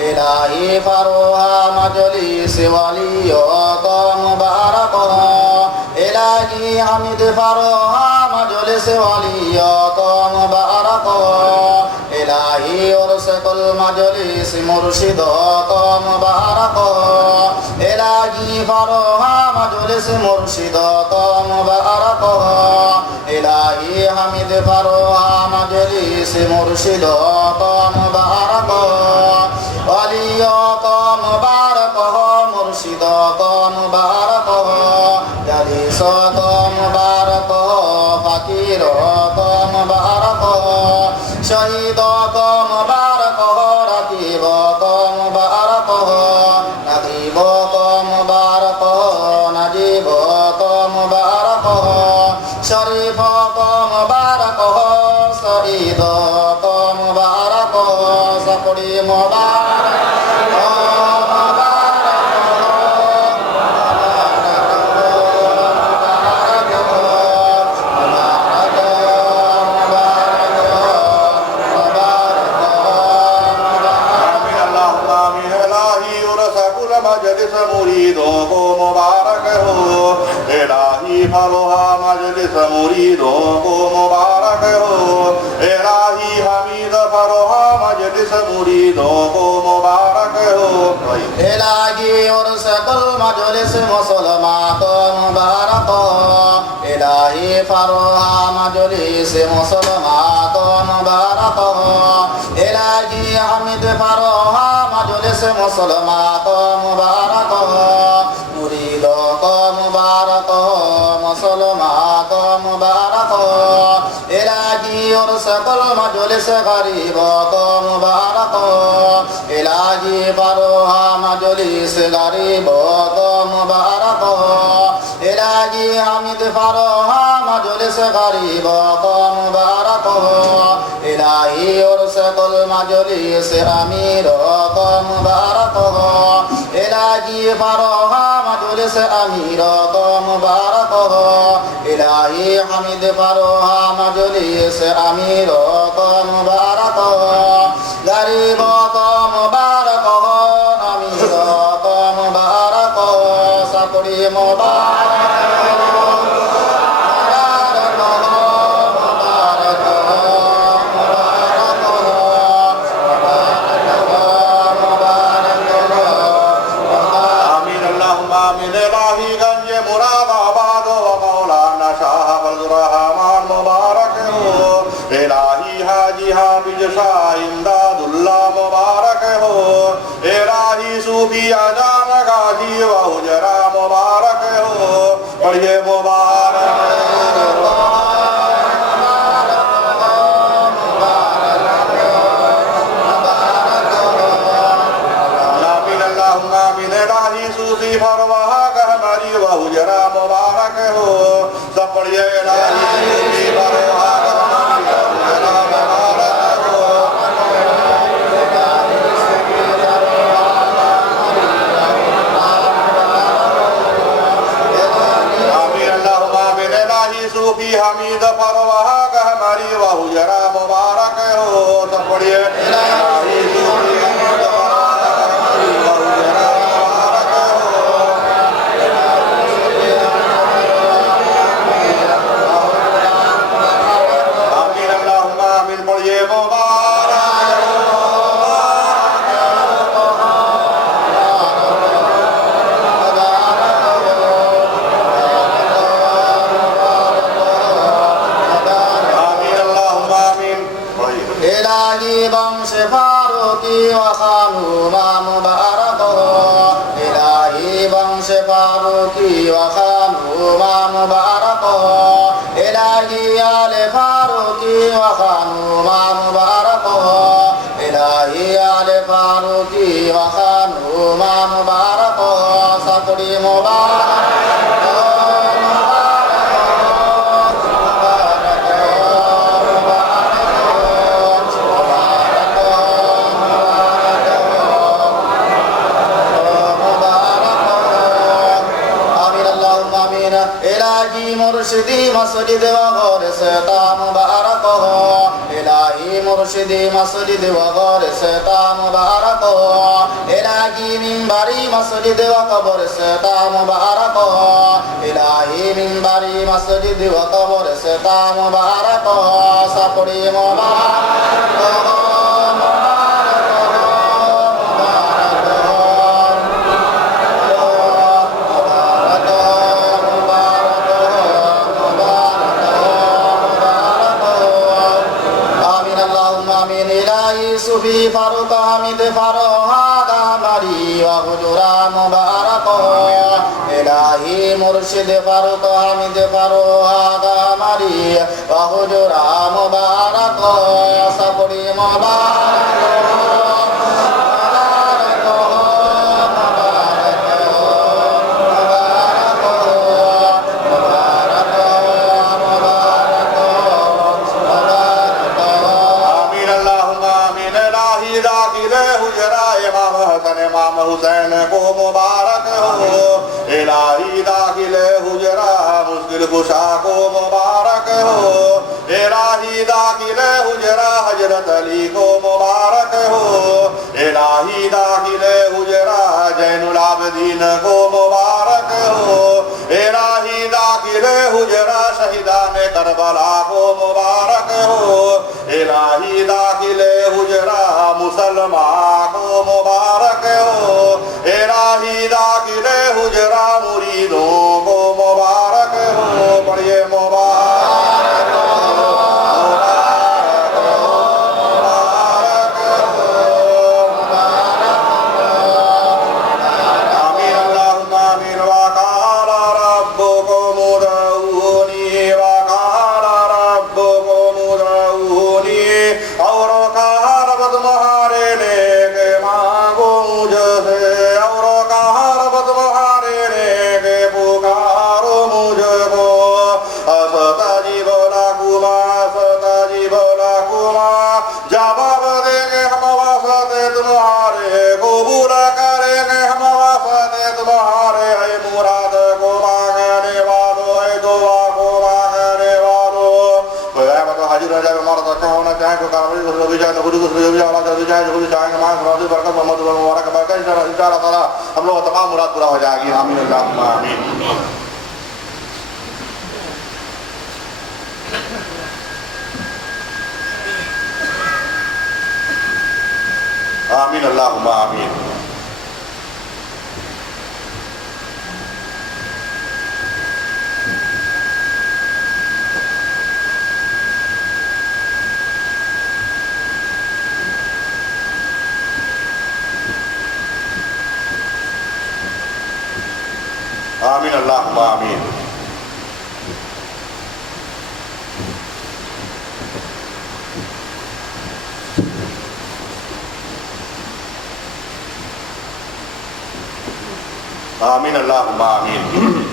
इलाही फरोहा मजलिस वलियों को मुबारक हो इलाही हमीद फरोहा मजलिस वलियों को मुबारक हो इलाही उरसकुल मजलिस मुर्शिदों को मुबारक हो इलाही फरोहा मजलिस मुर्शिदों को मुबारक हो इलाही हमीद फरोहा मजलिस मुर्शिदों को मुबारक हो वलियों को मुबारक हो मुर्शिदों को मुबारक हो जलीसों को मुबारक हो फकीरों को मुबारक हो शहीदों को मुबारक हो रकीबों को मुबारक हो नदीबों को मुबारक हो नजीबों को फरोहा मजलिस मुरीदों को मुबारक हो। इलाही हमीद फरोहा मजलिस मुरीदों को मुबारक हो। इलाही और सकल मजलिस मुसलमान को मुबारक हो। इलाही फरोहा मजलिस मुसलमान को मुबारक हो। इलाही हमीद फरोहा मजलिस मुसलमान को मुबारक हो। मुरीदों को मुबारक हो, मुसलमान को मुबारक हो। इलाही और सकल मजलिस गरीबों को मुबारक हो। इलाही फरोहा मजलिस गरीबों को मुबारक हो। इलाही हमीद फरोहा मजलिस गरीबों को मुबारक हो। इलाही और सकल मजलिस अमीरों को मुबारक हो। इलाही फरोहा मजलिस अमीरों को मुबारक हो। इलाही हमीद फरोहा मजलिस अमीरों को मुबारक हो। गरीबों को मुबारक हो, अमीरों को मुबारक हो। सबरी मुबारक मुबारक हो। इलाही सूफी अजान गाजी व हुजरा मुबारक हो। पढ़िए मुबारक इलाही सूफी फरवाहा कहमरी व हुजरा मुबारक हो। सब पढ़िए इलाही सूफी फरवाहा सूफी हमीद फरवाहा कहमरी व हुजरा मुबारक हो। सब पढ़िए इलाही सूफी हमीद फरवाहा कहमरी व हुजरा मुबारक हो। आमीन अल्लाहुम्मा आमीन। पढ़िए मुबारक वंश फारूकी व खानुमा मुबारक हो। इलाही वंश फारूकी व खानुमा मुबारक हो। इलाही आले फारूकी व खानुमा मुबारक हो। इलाही आले फारूकी व खानुमा मुबारक हो। सबरी मुबारक मुर्शिदी मस्जिद व गौर सता मुबारक हो। इलाही मुर्शिदी मस्जिद व गौर सता मुबारक हो। इलाही मिंबरी मस्जिद व कब्र सता मुबारक हो। इलाही मिंबरी मस्जिद व कब्र सता मुबारक हो। सबरी मुबारक हो। सूफी फारूक हमीद फरोहा गामरी व हुजरा मुबारक हो। इलाही मुर्शिद फारूक हमीद फरोहा गामरी व हुजरा मुबारक हो। सबरी मुबारक हो। इमाम हुसैन को मुबारक हो। इलाही दाखिल हुजरा मुश्किल कुशा को मुबारक हो। इलाही दाखिल हुजरा हजरत अली को मुबारक हो। इलाही दाखिल हुजरा जैनुल आबदीन को मुबारक हो। इलाही दाखिल शहीदान करबला को मुबारक हो इलाही दाखिले हुजरा मुसलमान को मुबारक हो इलाही दाखिले हुजरा मुरीदों को मुबारक हो पढ़िए मुबारक हो मुबारक हो मुबारक हो आमीन अल्लाहुम्मा आमीन वक़ाल रब्बुकुम उदऊनी वक़ाल रब्बुकुम उदऊनी और कहा रब तुम्हारे लेके मांगो मुझसे और कहा रब तुम्हारे लेके पुकारो मुझको असताजीब लकुमा जवाब देंगे हम वास्ते तुम्हारे कबूल करेंगे हम वास्ते तुम्हारे है मुराद को मांगने वालों है दुआ को मांगने वालों कोई है मतलब हाजिर रह जाए हमारा तो होना चाहे कोई काम नहीं भी जाए खुद को भी जाए जो भी चाहे जो भी चाहेंगे मांग रोज़ी बरकत मोहम्मद मुबारक बरकत इंशाल्लाह ताला हम लोग तमाम मुराद पूरा हो जाएगी आमीन अल्लाहुम्मा आमीन आमीन अल्लाहुम्मा आमीन आमीन अल्लाहुम्मा आमीन आमीन अल्लाहुम्मा आमीन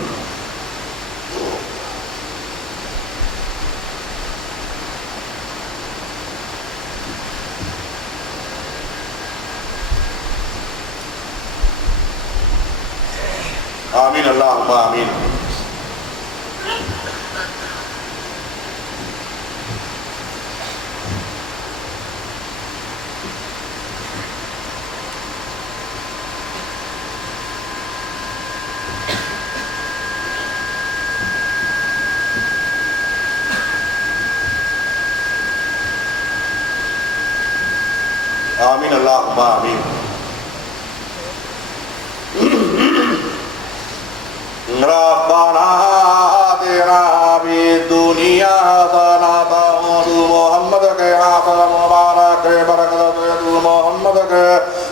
आमीन अल्लाहुम्मा आमीन आमीन अल्लाहुम्मा आमीन रब्बाना आतिना फिद दुनिया हसनतन तू मोहम्मद के आसल मुबारक के बरकत से तू मोहम्मद के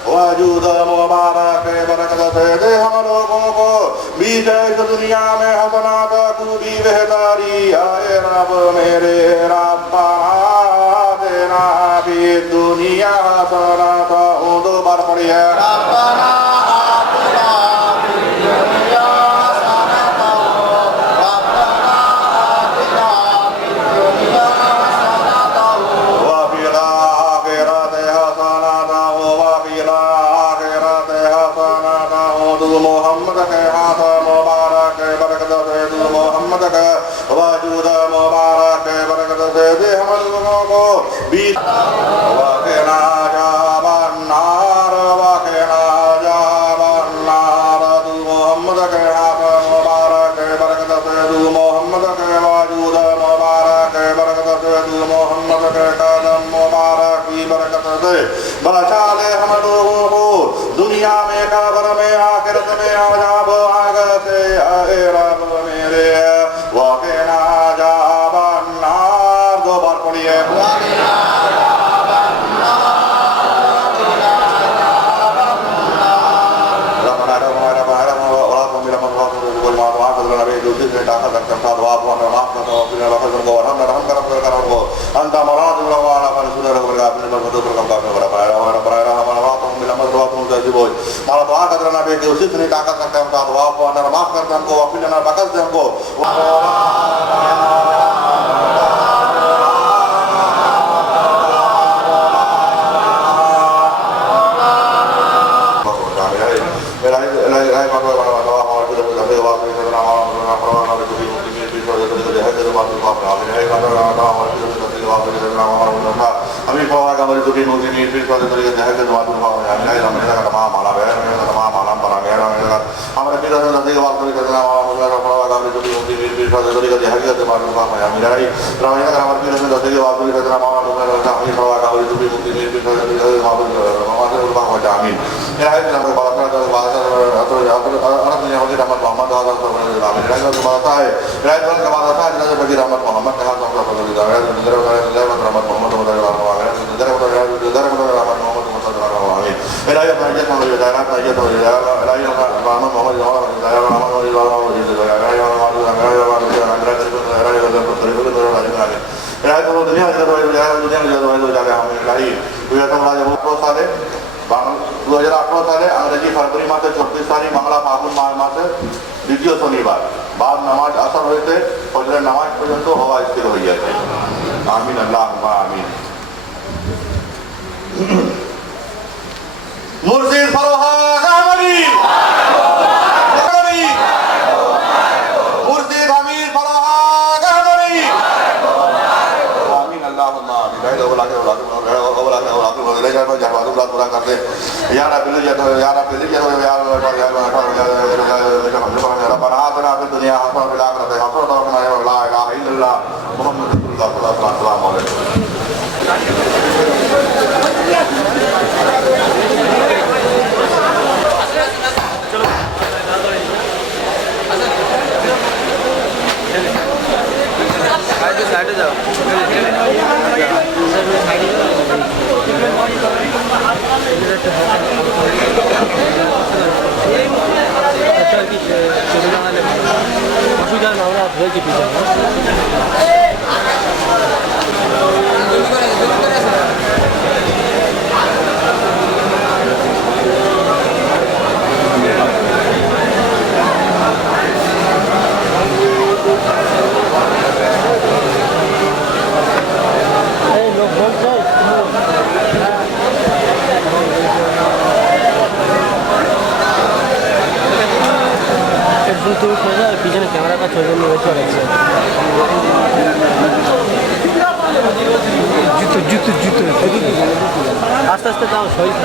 वजूद मुबारक के बरकत से दे हम लोगों को बीच इस दुनिया में हसनात खूबी बेहतरी आए रब मेरे रब्बाना आतिना फिद दुनिया हसनतन दो बार पढ़िए रब्बाना मोहम्मद के हाथ मुबारक के बरकत से तू मोहम्मद के वजूद मुबारक के बरकत से दे हम लोगों को बीच वाक़ना जाबन्नार तू मोहम्मद के हाथ मुबारक के बरकत से तू मोहम्मद के वजूद मुबारक के बरकत से तू मोहम्मद के कदम मुबारक की बरकत से बचा ले हम लोगों को दुनिया में कब्र में आखिरत में अज़ाब आग से आए रब मेरे वाक़ना जाबन्नार दो बार पढ़िए माला दुआ करना बेटे उसी से ताकत करते हैं उनका दुआ को अंदर माफ करते हमको वापिस अंदर बकस दे हमको हमें पवा का मरी दुखी मुझे नहीं फिर पता तरीके से है कि तुम्हारे पास है नहीं हमें का तमाम माला है हमें तमाम माला बना गया हमें हमारे पिता से नदी के बात करें करना हमारा काबले जो भी होती वीर वीर सादे का हकीकत मालूम का है मेरा ही रामायण का हमारे पीर में दसे के बाद भी कहते मामा लोग का हमें सवा काबले जो भी होती वीर वीर सादे मामा से उनका हो जामीन मेरा है नाम बात अरब ने होगी रहमत मोहम्मद आदम रामीन मेरा का बात है मेरा का बात है जैसे बगी रहमत मोहम्मद कहा तो हम लोग का रहमत मोहम्मद मेरा ये मर्जी तो मुझे जाना चाहिए तो राय राम मोहम्मद साले अंग्रेजी फरवरी मासे 34 तारीख मंगला फागुन मासे द्वितीय शनिवार बाद नमाज असर होते फजर नमाज पर्यंत हवा स्थिर हो जाए आमीन अल्लाह आमीन मुर्शिद फरोहा गामरी मुर्शिद अमीर फरोहा गामरी आमीन अल्लाह आमीन गए ओला के जवाब पूरा करते यार बिल्ली जातो यार बना बना के दुनिया हाथों मिला करते हाथों तो अपना ला इलाहा इल्लल्लाह मुहम्मद रसूलुल्लाह सल्लल्लाहु अलैहि वसल्लम साइड जाओ পিছনে ক্যামেরা का ছবি নিয়ে চলে গেছে জুতো জুতো আস্তে আস্তে যাও শহীদ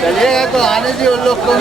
चलिएगा तो आने दीजिए उन लोग को।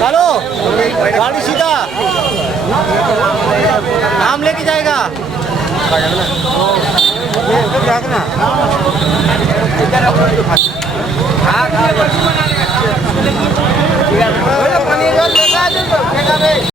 चलो गाड़ी सीधा नाम लेके जाएगा